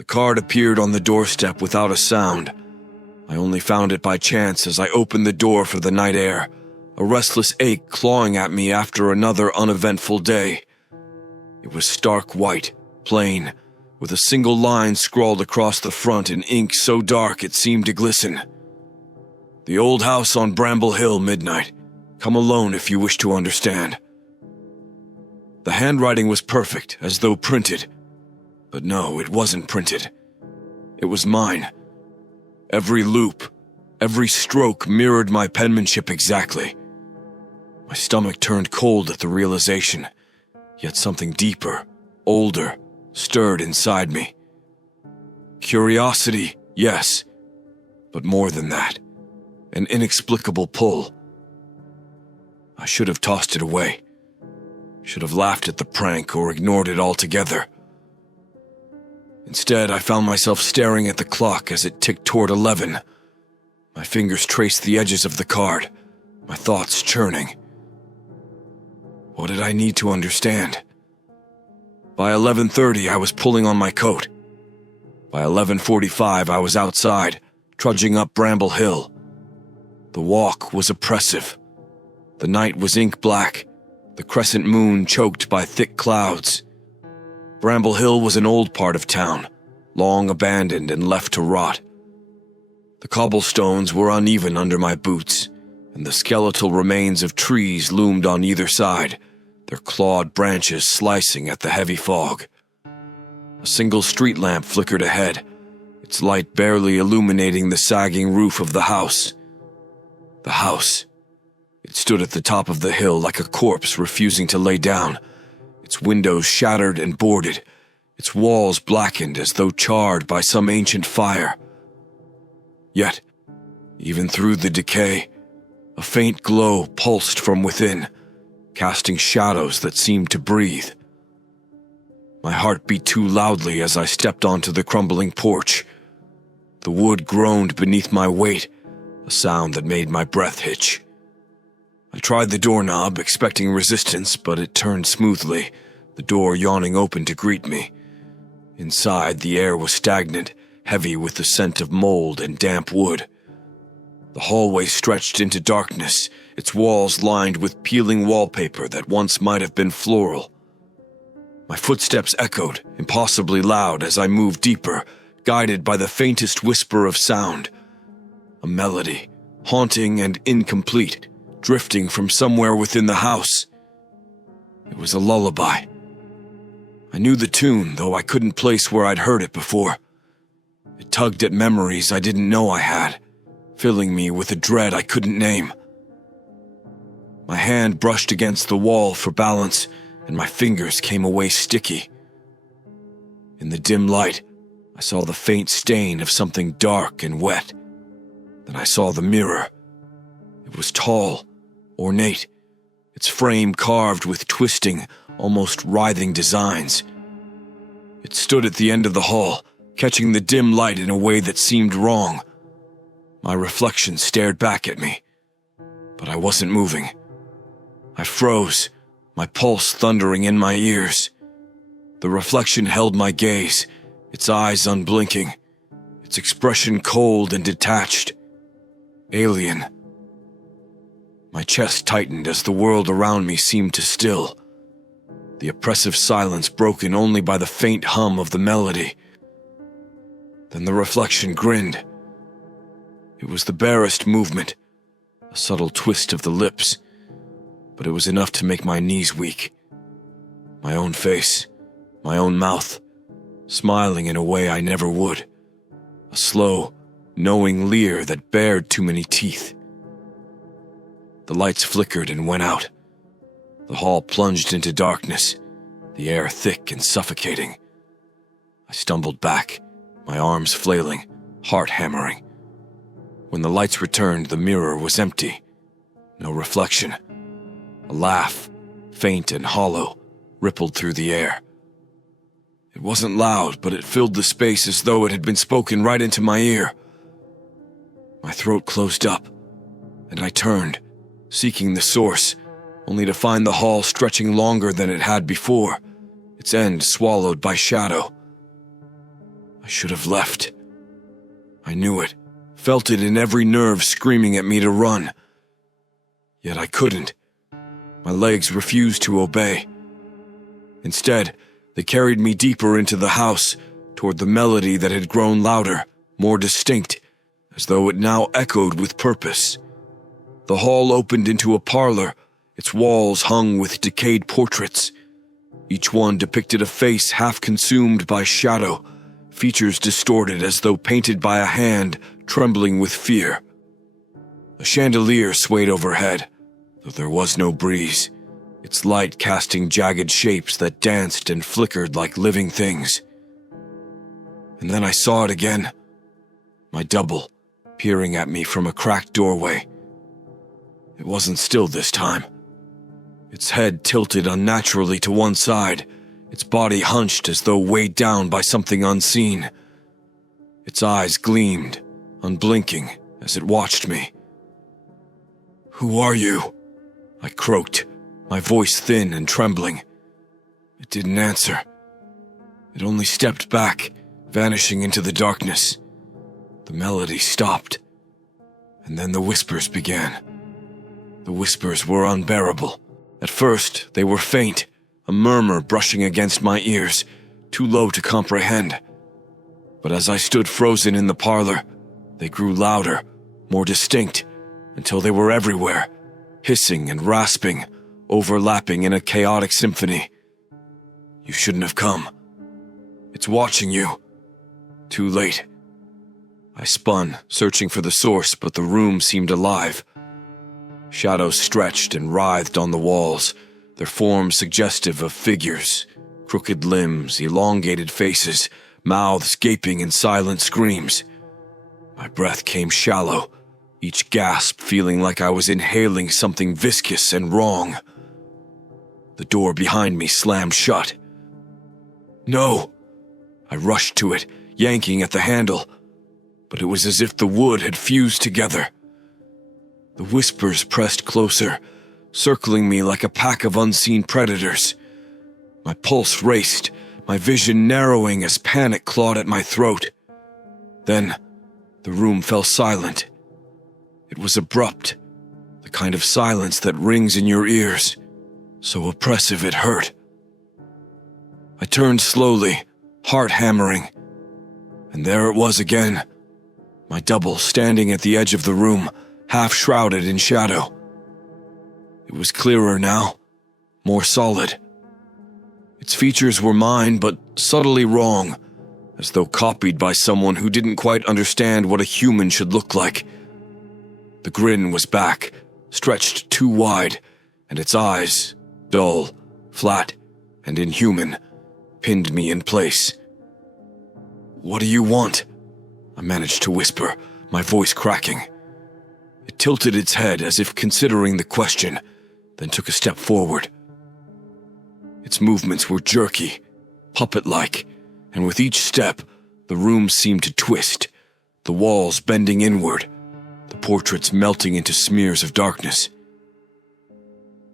The card appeared on the doorstep without a sound. I only found it by chance as I opened the door for the night air, a restless ache clawing at me after another uneventful day. It was stark white, plain, with a single line scrawled across the front in ink so dark it seemed to glisten. The old house on Bramble Hill, midnight. Come alone if you wish to understand. The handwriting was perfect, as though printed. But no, it wasn't printed. It was mine. Every loop, every stroke mirrored my penmanship exactly. My stomach turned cold at the realization, yet something deeper, older, stirred inside me. Curiosity, yes, but more than that, an inexplicable pull. I should have tossed it away, should have laughed at the prank or ignored it altogether. Instead, I found myself staring at the clock as it ticked toward 11. My fingers traced the edges of the card, my thoughts churning. What did I need to understand? By 11:30, I was pulling on my coat. By 11:45, I was outside, trudging up Bramble Hill. The walk was oppressive. The night was ink black, the crescent moon choked by thick clouds. Bramble Hill was an old part of town, long abandoned and left to rot. The cobblestones were uneven under my boots, and the skeletal remains of trees loomed on either side, their clawed branches slicing at the heavy fog. A single street lamp flickered ahead, its light barely illuminating the sagging roof of the house. The house. It stood at the top of the hill like a corpse refusing to lay down, its windows shattered and boarded, its walls blackened as though charred by some ancient fire. Yet, even through the decay, a faint glow pulsed from within, casting shadows that seemed to breathe. My heart beat too loudly as I stepped onto the crumbling porch. The wood groaned beneath my weight, a sound that made my breath hitch. I tried the doorknob, expecting resistance, but it turned smoothly, the door yawning open to greet me. Inside, the air was stagnant, heavy with the scent of mold and damp wood. The hallway stretched into darkness, its walls lined with peeling wallpaper that once might have been floral. My footsteps echoed, impossibly loud as I moved deeper, guided by the faintest whisper of sound. A melody, haunting and incomplete, drifting from somewhere within the house. It was a lullaby. I knew the tune, though I couldn't place where I'd heard it before. It tugged at memories I didn't know I had, filling me with a dread I couldn't name. My hand brushed against the wall for balance, and my fingers came away sticky. In the dim light, I saw the faint stain of something dark and wet. Then I saw the mirror. It was tall, ornate, its frame carved with twisting, almost writhing designs. It stood at the end of the hall, catching the dim light in a way that seemed wrong. My reflection stared back at me, but I wasn't moving. I froze, my pulse thundering in my ears. The reflection held my gaze, its eyes unblinking, its expression cold and detached. Alien. My chest tightened as the world around me seemed to still, the oppressive silence broken only by the faint hum of the melody. Then the reflection grinned. It was the barest movement, a subtle twist of the lips, but it was enough to make my knees weak. My own face, my own mouth, smiling in a way I never would. A slow, knowing leer that bared too many teeth. The lights flickered and went out. The hall plunged into darkness, the air thick and suffocating. I stumbled back, my arms flailing, heart hammering. When the lights returned, the mirror was empty. No reflection. A laugh, faint and hollow, rippled through the air. It wasn't loud, but it filled the space as though it had been spoken right into my ear. My throat closed up, and I turned, seeking the source, only to find the hall stretching longer than it had before, its end swallowed by shadow. I should have left. I knew it, felt it in every nerve screaming at me to run. Yet I couldn't. My legs refused to obey. Instead, they carried me deeper into the house, toward the melody that had grown louder, more distinct, as though it now echoed with purpose. The hall opened into a parlor, its walls hung with decayed portraits. Each one depicted a face half consumed by shadow, features distorted as though painted by a hand trembling with fear. A chandelier swayed overhead, though there was no breeze, its light casting jagged shapes that danced and flickered like living things. And then I saw it again, my double, peering at me from a cracked doorway. It wasn't still this time. Its head tilted unnaturally to one side, its body hunched as though weighed down by something unseen. Its eyes gleamed, unblinking, as it watched me. "Who are you?" I croaked, my voice thin and trembling. It didn't answer. It only stepped back, vanishing into the darkness. The melody stopped, and then the whispers began. The whispers were unbearable. At first, they were faint, a murmur brushing against my ears, too low to comprehend. But as I stood frozen in the parlor, they grew louder, more distinct, until they were everywhere, hissing and rasping, overlapping in a chaotic symphony. "You shouldn't have come. It's watching you." Too late. I spun, searching for the source, but the room seemed alive. Shadows stretched and writhed on the walls, their forms suggestive of figures, crooked limbs, elongated faces, mouths gaping in silent screams. My breath came shallow, each gasp feeling like I was inhaling something viscous and wrong. The door behind me slammed shut. "No!" I rushed to it, yanking at the handle, but it was as if the wood had fused together. The whispers pressed closer, circling me like a pack of unseen predators. My pulse raced, my vision narrowing as panic clawed at my throat. Then, the room fell silent. It was abrupt, the kind of silence that rings in your ears, so oppressive it hurt. I turned slowly, heart hammering, and there it was again, my double standing at the edge of the room, half shrouded in shadow. It was clearer now, more solid. Its features were mine, but subtly wrong, as though copied by someone who didn't quite understand what a human should look like. The grin was back, stretched too wide, and its eyes, dull, flat, and inhuman, pinned me in place. "What do you want?" I managed to whisper, my voice cracking. It tilted its head as if considering the question, then took a step forward. Its movements were jerky, puppet-like, and with each step, the room seemed to twist, the walls bending inward, the portraits melting into smears of darkness.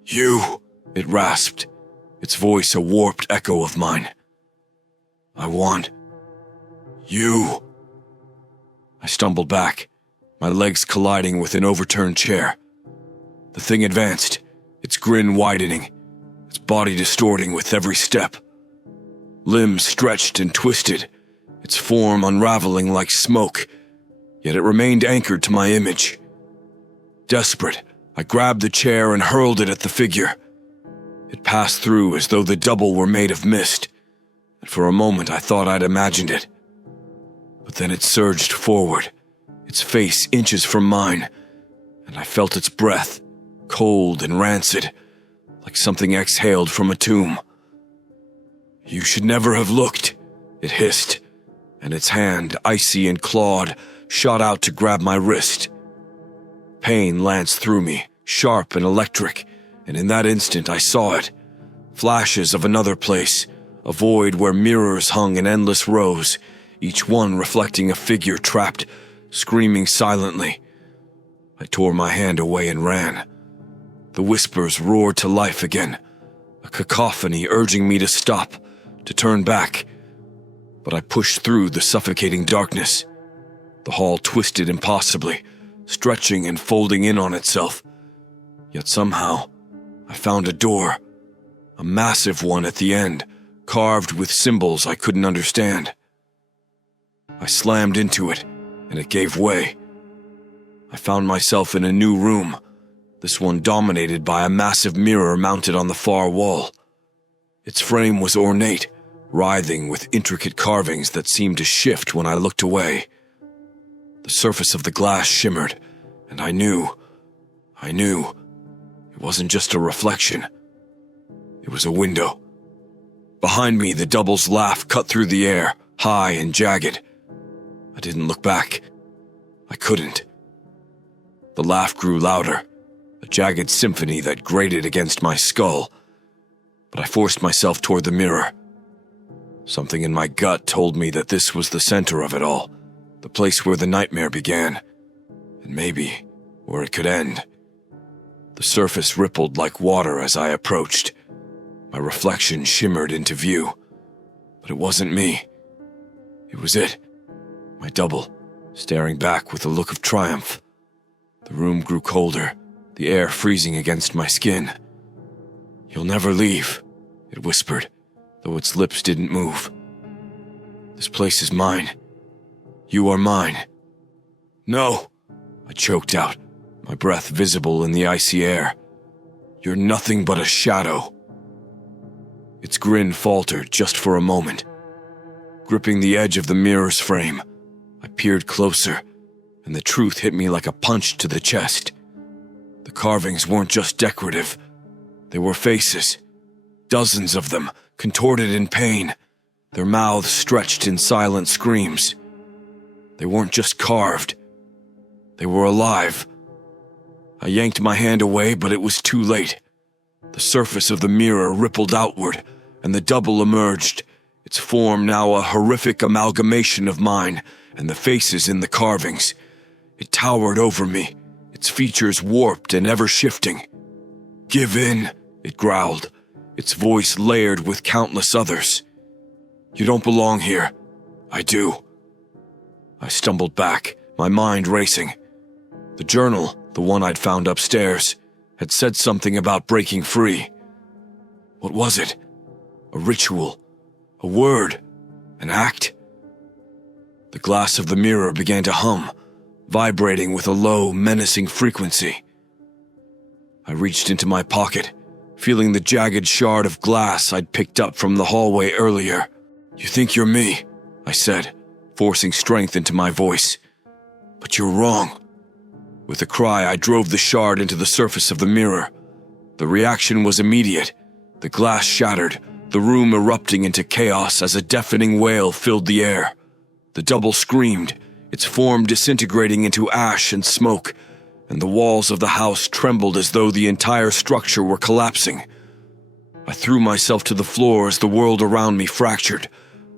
"You," it rasped, its voice a warped echo of mine. "I want you." I stumbled back, my legs colliding with an overturned chair. The thing advanced, its grin widening, its body distorting with every step. Limbs stretched and twisted, its form unraveling like smoke, yet it remained anchored to my image. Desperate, I grabbed the chair and hurled it at the figure. It passed through as though the double were made of mist, and for a moment I thought I'd imagined it. But then it surged forward, its face inches from mine, and I felt its breath, cold and rancid, like something exhaled from a tomb. "You should never have looked," it hissed, and its hand, icy and clawed, shot out to grab my wrist. Pain lanced through me, sharp and electric, and in that instant I saw it. Flashes of another place, a void where mirrors hung in endless rows, each one reflecting a figure trapped, screaming silently. I tore my hand away and ran. The whispers roared to life again, a cacophony urging me to stop, to turn back. but I pushed through the suffocating darkness. The hall twisted impossibly, stretching and folding in on itself. Yet somehow, I found a door, a massive one at the end, carved with symbols I couldn't understand. I slammed into it, and it gave way. I found myself in a new room, this one dominated by a massive mirror mounted on the far wall. Its frame was ornate, writhing with intricate carvings that seemed to shift when I looked away. The surface of the glass shimmered, and I knew it wasn't just a reflection. It was a window. Behind me, the double's laugh cut through the air, high and jagged. I didn't look back. I couldn't. The laugh grew louder, a jagged symphony that grated against my skull. But I forced myself toward the mirror. Something in my gut told me that this was the center of it all, the place where the nightmare began, and maybe where it could end. The surface rippled like water as I approached. My reflection shimmered into view, but it wasn't me. It was it, my double, staring back with a look of triumph. The room grew colder, the air freezing against my skin. "You'll never leave," it whispered, though its lips didn't move. "This place is mine. You are mine." "No," I choked out, my breath visible in the icy air. "You're nothing but a shadow." Its grin faltered just for a moment. Gripping the edge of the mirror's frame, I peered closer, and the truth hit me like a punch to the chest. The carvings weren't just decorative. They were faces. Dozens of them, contorted in pain, their mouths stretched in silent screams. They weren't just carved. They were alive. I yanked my hand away, but it was too late. The surface of the mirror rippled outward, and the double emerged, its form now a horrific amalgamation of mine and the faces in the carvings. It towered over me, its features warped and ever-shifting. "Give in," it growled, its voice layered with countless others. "You don't belong here. I do." I stumbled back, my mind racing. The journal, the one I'd found upstairs, had said something about breaking free. What was it? A ritual? A word? An act? The glass of the mirror began to hum, vibrating with a low, menacing frequency. I reached into my pocket, feeling the jagged shard of glass I'd picked up from the hallway earlier. "You think you're me," I said, forcing strength into my voice. "But you're wrong." With a cry, I drove the shard into the surface of the mirror. The reaction was immediate. The glass shattered, the room erupting into chaos as a deafening wail filled the air. The double screamed, its form disintegrating into ash and smoke, and the walls of the house trembled as though the entire structure were collapsing. I threw myself to the floor as the world around me fractured,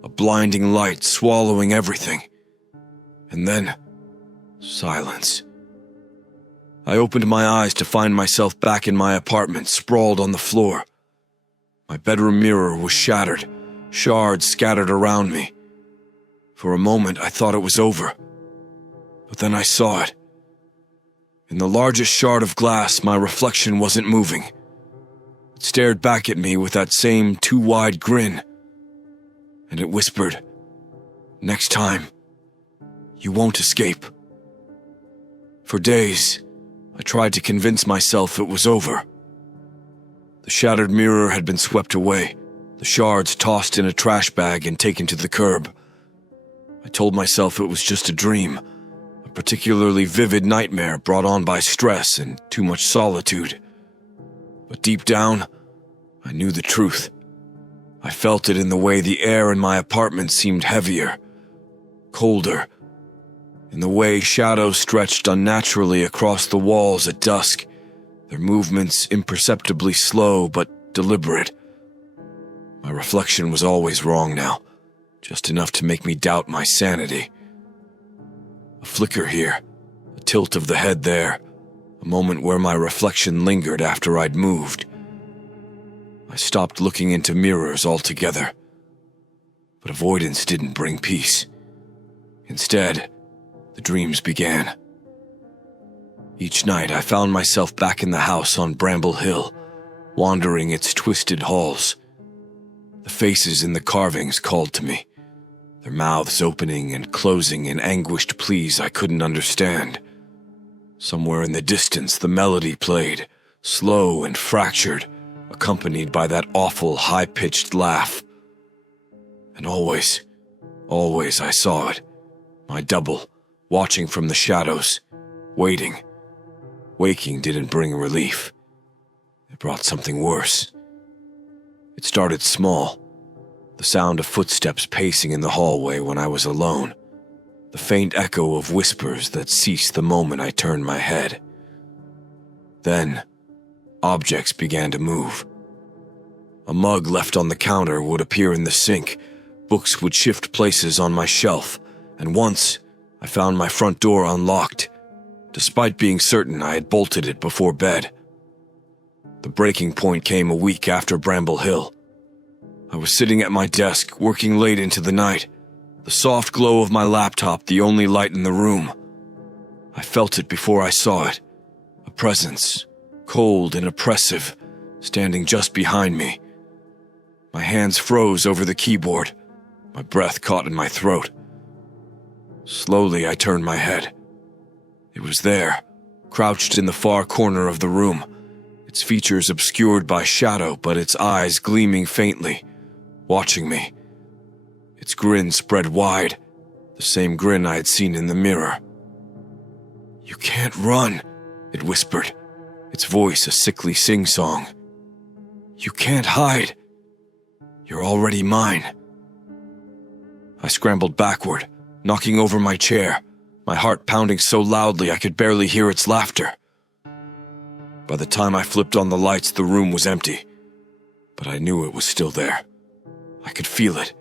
a blinding light swallowing everything. And then, silence. I opened my eyes to find myself back in my apartment, sprawled on the floor. My bedroom mirror was shattered, shards scattered around me. For a moment, I thought it was over. But then I saw it. In the largest shard of glass, my reflection wasn't moving. It stared back at me with that same too-wide grin. And it whispered, "Next time, you won't escape." For days, I tried to convince myself it was over. The shattered mirror had been swept away, the shards tossed in a trash bag and taken to the curb. I told myself it was just a dream, a particularly vivid nightmare brought on by stress and too much solitude. But deep down, I knew the truth. I felt it in the way the air in my apartment seemed heavier, colder, in the way shadows stretched unnaturally across the walls at dusk, their movements imperceptibly slow but deliberate. My reflection was always wrong now, just enough to make me doubt my sanity. A flicker here, a tilt of the head there, a moment where my reflection lingered after I'd moved. I stopped looking into mirrors altogether. But avoidance didn't bring peace. Instead, the dreams began. Each night I found myself back in the house on Bramble Hill, wandering its twisted halls. The faces in the carvings called to me, their mouths opening and closing in anguished pleas I couldn't understand. Somewhere in the distance, the melody played, slow and fractured, accompanied by that awful high-pitched laugh. And always I saw it, my double, watching from the shadows, waiting. Waking didn't bring relief. It brought something worse. It started small, the sound of footsteps pacing in the hallway when I was alone, the faint echo of whispers that ceased the moment I turned my head. Then, objects began to move. A mug left on the counter would appear in the sink, books would shift places on my shelf, and once I found my front door unlocked, despite being certain I had bolted it before bed. The breaking point came a week after Bramble Hill. I was sitting at my desk, working late into the night, the soft glow of my laptop the only light in the room. I felt it before I saw it, a presence, cold and oppressive, standing just behind me. My hands froze over the keyboard, my breath caught in my throat. Slowly I turned my head. It was there, crouched in the far corner of the room, its features obscured by shadow but its eyes gleaming faintly, watching me. Its grin spread wide, the same grin I had seen in the mirror. "You can't run," it whispered, its voice a sickly sing-song. "You can't hide. You're already mine." I scrambled backward, knocking over my chair, my heart pounding so loudly I could barely hear its laughter. By the time I flipped on the lights, the room was empty, but I knew it was still there. I could feel it,